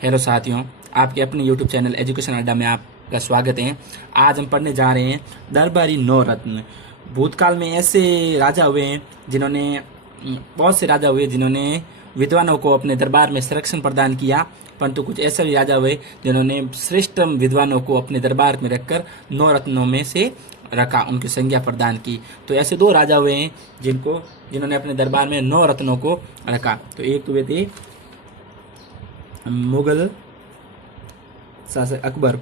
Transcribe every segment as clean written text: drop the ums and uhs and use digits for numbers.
Hello साथियों, आपके अपने यूट्यूब चैनल एजुकेशन अड्डा में आपका स्वागत है। आज हम पढ़ने जा रहे हैं दरबारी नवरत्न। भूतकाल में ऐसे राजा हुए हैं जिन्होंने बहुत से राजा हुए जिन्होंने विद्वानों को अपने दरबार में संरक्षण प्रदान किया, परंतु कुछ ऐसे भी राजा हुए जिन्होंने श्रेष्ठ विद्वानों को अपने दरबार में रखकर नवरत्नों में से रखा, उनकी संज्ञा प्रदान की। तो ऐसे दो राजा हुए हैं जिन्होंने अपने दरबार में नवरत्नों को रखा। तो एक तो वे थे मुगल शासक अकबर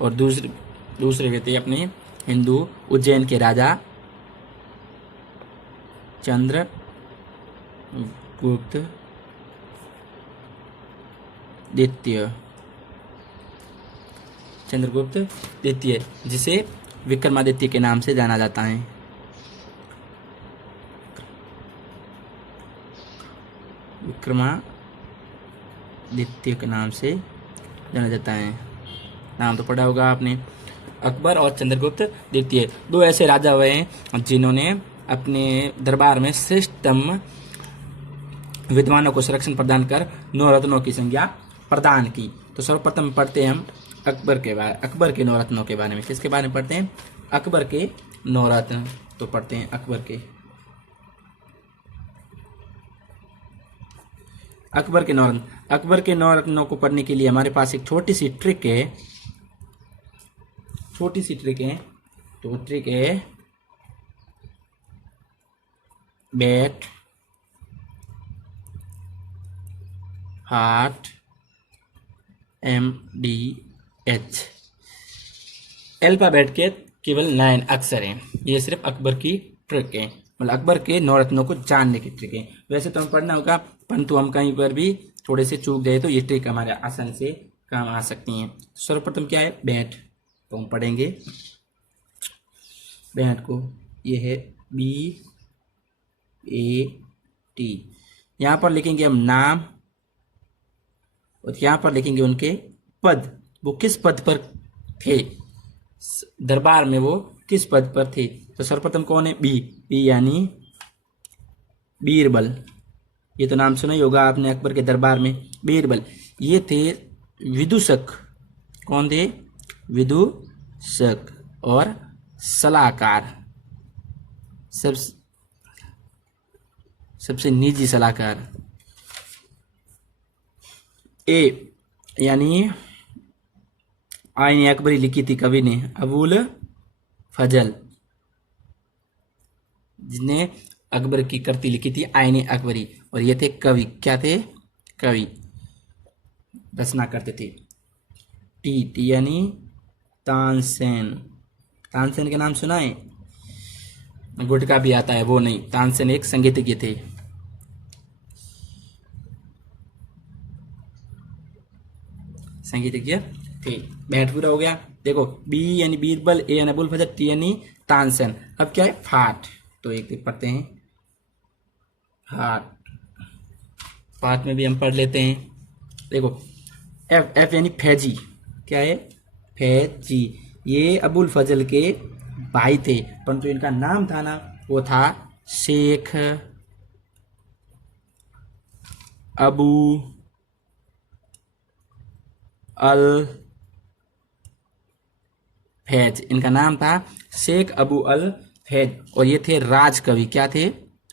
और दूसरे वे थे अपने हिंदू उज्जैन के राजा चंद्रगुप्त द्वितीय। चंद्रगुप्त द्वितीय, जिसे विक्रमादित्य के नाम से जाना जाता है। विक्रमादित्य के नाम से जाना जाता है। नाम तो पढ़ा होगा आपने। अकबर और चंद्रगुप्त द्वितीय दो ऐसे राजा हुए हैं जिन्होंने अपने दरबार में श्रेष्ठतम विद्वानों को संरक्षण प्रदान कर नवरत्नों की संज्ञा प्रदान की। तो सर्वप्रथम पढ़ते हैं हम अकबर के नवरत्नों के बारे में। किसके बारे में पढ़ते हैं? अकबर के नवरत्न। तो पढ़ते हैं अकबर के नवरत्नों को पढ़ने के लिए हमारे पास एक छोटी सी ट्रिक है। तो ट्रिक है बैट, हार्ट, MDH। अल्फाबेट के केवल 9 अक्षर हैं। ये सिर्फ अकबर की ट्रिक है, मतलब अकबर के नवरत्नों को जानने की ट्रिक है। वैसे तो हम पढ़ना होगा, परंतु हम कहीं पर भी थोड़े से चूक गए तो ये ट्रिक हमारे आसानी से काम आ सकती हैं। सर्वप्रथम क्या है? बैट। तो हम पढ़ेंगे बैट को। ये है BAT। यहाँ पर लिखेंगे हम नाम और यहाँ पर लिखेंगे उनके पद। वो किस पद पर थे दरबार में, वो किस पद पर थे। तो सर्वप्रथम कौन है? बी यानी बीरबल। ये तो नाम सुना ही होगा आपने अकबर के दरबार में, बीरबल। ये थे विदूषक। कौन थे? विदूषक और सलाहकार, सबसे निजी सलाहकार। ए यानी आईने अकबरी लिखी थी कवि ने, अबुल फजल, जिसने अकबर की कृति लिखी थी आईने अकबरी। और ये थे कवि। क्या थे? कवि, रचना करते थे। टी यानी तानसेन। तानसेन के नाम सुना है? गुटका भी आता है वो नहीं, तानसेन एक संगीतज्ञ थे। बैठ पूरा हो गया। देखो, बी यानी बीरबल, ए यानी अबुल फजल, टी यानी तानसेन। अब क्या है? फाट। तो एक पढ़ते हैं हाट। पाठ में भी हम पढ़ लेते हैं। देखो, एफ यानी फैजी। क्या है? फैजी। ये अबुल फजल के भाई थे, परंतु इनका नाम था ना, वो था शेख अबू अल फैज। इनका नाम था शेख अबू अल फैज और ये थे राजकवि। क्या थे?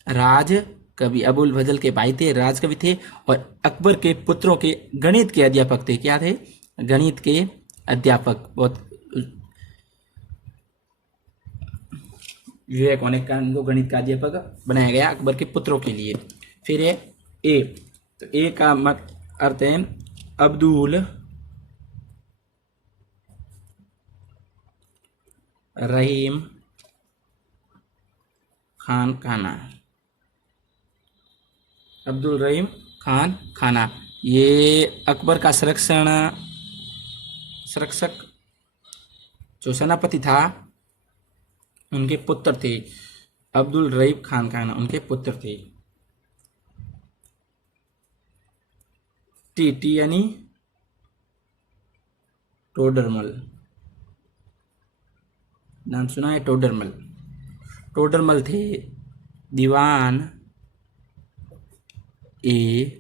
राजकवि। अबुल फजल के भाई थे, राजकवि थे और अकबर के पुत्रों के गणित के अध्यापक थे। क्या थे? गणित के अध्यापक। बहुत विवेक होने के कारण इनको गणित का अध्यापक बनाया गया अकबर के पुत्रों के लिए। फिर है ए। तो ए का अर्थ है अब्दुल रहीम खान खाना। अब्दुल रहीम खान खाना ये अकबर का संरक्षक जो सेनापति था, उनके पुत्र थे। अब्दुल रहीम खान खाना उनके पुत्र थे। टी यानी टोडरमल। नाम सुना है? टोडरमल थे दीवान ए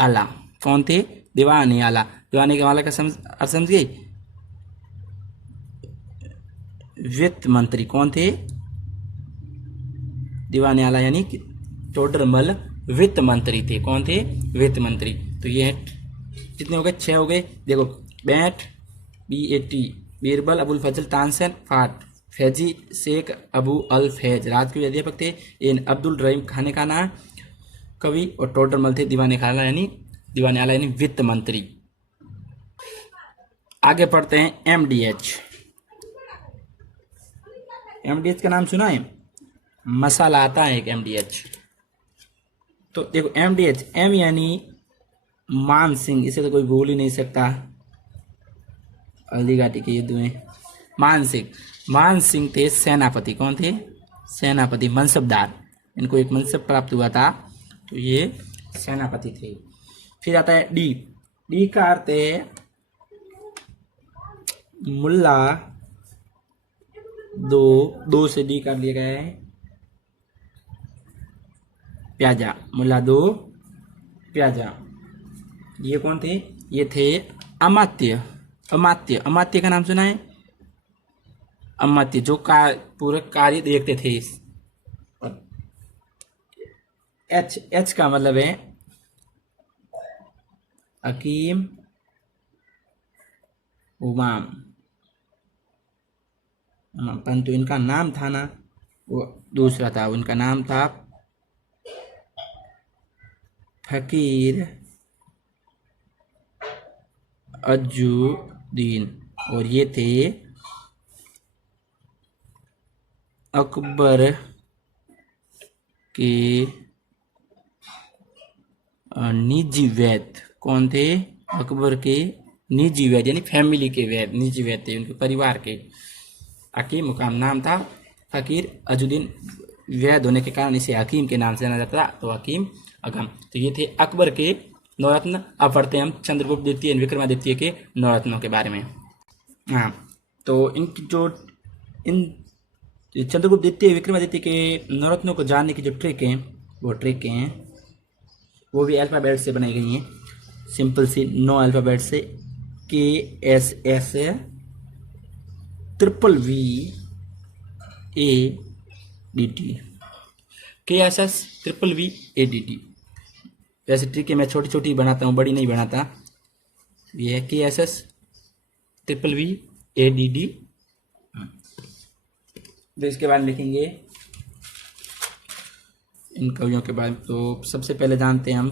आला। कौन थे? दीवाने आला। दीवाने के आला का अर्थ समझ गए? वित्त मंत्री। कौन थे? दीवाने आला यानी कि टोडरमल वित्त मंत्री थे। कौन थे? वित्त मंत्री। तो ये कितने हो गए? 6 हो गए। देखो, बैट BAT, बीरबल अबुल फजल तानसेन फाट, फैजी शेख अबू अल फैज राज के अध्यापक थे। इन अब्दुल रहीम खाने का नाम कवि, और टोडरमल थे दीवाने आला यानी वित्त मंत्री। आगे पढ़ते हैं MDH। MDH का नाम सुना है? मसाला आता है एक MDH। तो देखो MDH, M यानी मान सिंह, इसे तो कोई भूल ही नहीं सकता। हल्दी घाटी के युद्ध में मान सिंह थे सेनापति। कौन थे? सेनापति, मनसबदार। इनको एक मनसब प्राप्त हुआ था, तो ये सेनापति थे। फिर आता है डी का अर्थ है मुल्ला। दो से डी कर लिया गया है। प्याजा, मुल्ला दो प्याजा। ये कौन थे? ये थे अमात्य का नाम सुना है? अमात्य जो पूरा कार्य देखते थे। एच का मतलब है हकीम उमाम, परंतु इनका नाम था ना वो दूसरा था। उनका नाम था फकीर अजुद्दीन, और ये थे अकबर के निजी वैद्य। कौन थे? अकबर के निजी वैद्य यानी फैमिली के वैद्य, निजी वैद्य थे उनके परिवार के। हकीम मुकाम नाम था। फकीर अजुद्दीन वैद्य होने के कारण इसे हकीम के नाम से जाना जाता था, तो हकीम अगम। तो ये थे अकबर के नवरत्न। अब पढ़ते हैं हम चंद्रगुप्त द्वितीय विक्रमादित्य के नवरत्नों के बारे में। हाँ, तो इनकी जो इन चंद्रगुप्त द्वितीय विक्रमादित्य के नवरत्नों को जानने की जो ट्रिक है, वो भी अल्फाबेट से बनाई गई हैं। सिंपल सी 9 अल्फाबेट से। KSS VVADT, KSS VVADT। वैसे ट्रिक है मैं छोटी छोटी बनाता हूँ, बड़ी नहीं बनाता। ये है KSS VVADD। तो इसके बाद लिखेंगे इन कवियों के बारे में। तो सबसे पहले जानते हैं हम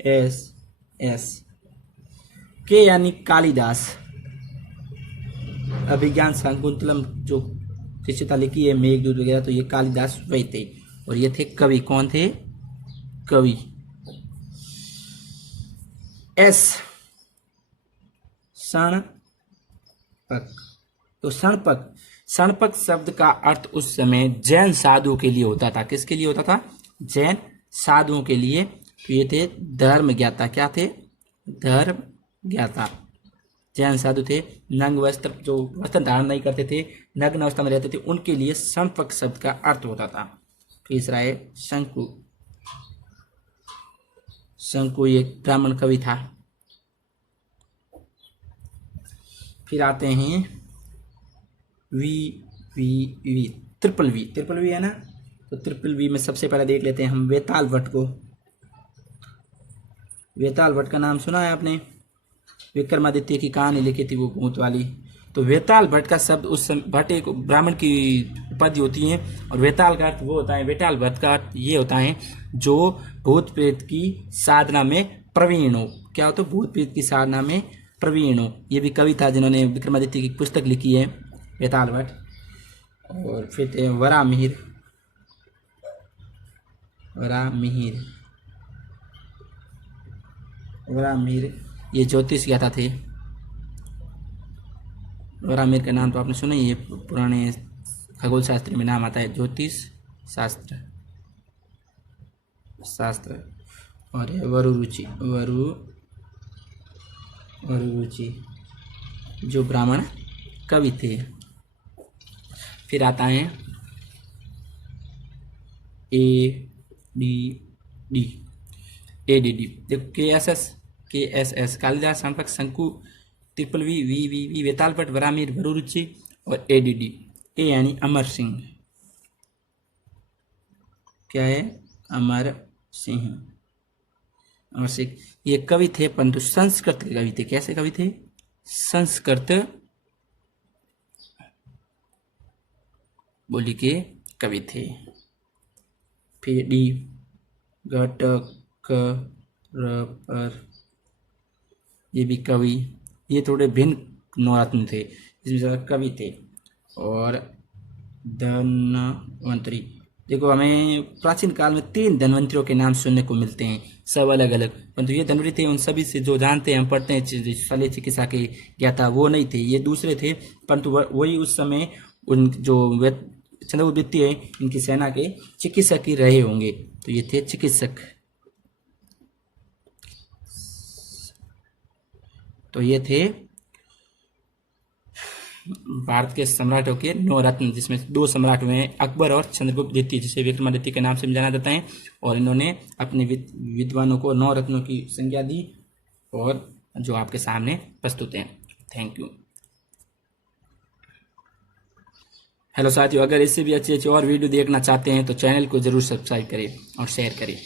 KSS। के यानी कालिदास। अभिज्ञान शाकुंतलम जो शिष्यता लिखी है, मेघदूत वगैरह, तो ये कालिदास वही थे। और ये थे कवि। कौन थे? कवि। S शणपक। तो शणपक शब्द का अर्थ उस समय जैन साधु के लिए होता था। किसके लिए होता था? जैन साधुओं के लिए। तो ये थे धर्म ज्ञाता। क्या थे? धर्म ज्ञाता। जैन साधु थे। नंग वस्त्र, जो वस्त्र धारण नहीं करते थे, नग्न अवस्था में रहते थे, उनके लिए शणपक शब्द का अर्थ होता था। तीसरा है शंकु। शंकु एक ब्राह्मण कवि था। फिर आते हैं ट्रिपल वी है ना। तो ट्रिपल वी में सबसे पहले देख लेते हैं हम वेताल भट्ट को। वेताल भट्ट का नाम सुना है आपने? विक्रमादित्य की कहानी लिखी थी वो भूत वाली। तो वेताल भट्ट का शब्द उस समय, भट्ट एक ब्राह्मण की उपाधि होती है, और वेताल का अर्थ वो होता है, वेताल भट्ट का अर्थ ये होता है जो भूत प्रेत की साधना में प्रवीण हो। क्या होता है? भूत प्रेत की साधना में प्रवीण हो। ये भी कवि था जिन्होंने विक्रमादित्य की पुस्तक लिखी है, वेताल भट्ट। और फिर थे वरामिहिर। ये ज्योतिष ज्ञाता थे। वरामिहिर का नाम तो आपने सुना ही है, पुराने खगोल शास्त्र में नाम आता है, ज्योतिष शास्त्र। और वरुरुचि जो ब्राह्मण कवि थे। फिर आता है ADD। एडीडी। देखो के एस एस कालिदास समकक्ष शंकु, ट्रिपल वी वी वी वी वेतालपट वरामीर भरूरुचि, और एडीडी ए यानी अमर सिंह। क्या है? अमर सिंह। अमर सिंह ये कवि थे, परंतु संस्कृत के कवि थे। कैसे कवि थे? संस्कृत बोली के कवि थे। फिर डी घटक पर, ये भी कवि, ये थोड़े भिन्न नवरत्न थे, इसमें ज़्यादा कवि थे। और धन्वंतरी, देखो हमें प्राचीन काल में 3 धन्वंतरियों के नाम सुनने को मिलते हैं, सब अलग अलग, परंतु ये धन्वंतरी थे उन सभी से जो जानते हैं, हम पढ़ते हैं शल्य चिकित्सा के ज्ञाता, वो नहीं थे, ये दूसरे थे, परंतु वही उस समय उन जो चंद्रगुप्त है इनकी सेना के चिकित्सक ही रहे होंगे, तो ये थे चिकित्सक। तो ये थे भारत के सम्राटों के 9 रत्न, जिसमें 2 सम्राट हुए हैं, अकबर और चंद्रगुप्त द्वितीय, जिसे विक्रमादित्य के नाम से जाना जाता है। और इन्होंने अपने विद्वानों को 9 रत्नों की संज्ञा दी, और जो आपके सामने प्रस्तुत हैं। Thank you. हेलो साथियों, अगर इससे भी अच्छी और वीडियो देखना चाहते हैं तो चैनल को जरूर सब्सक्राइब करें और शेयर करें।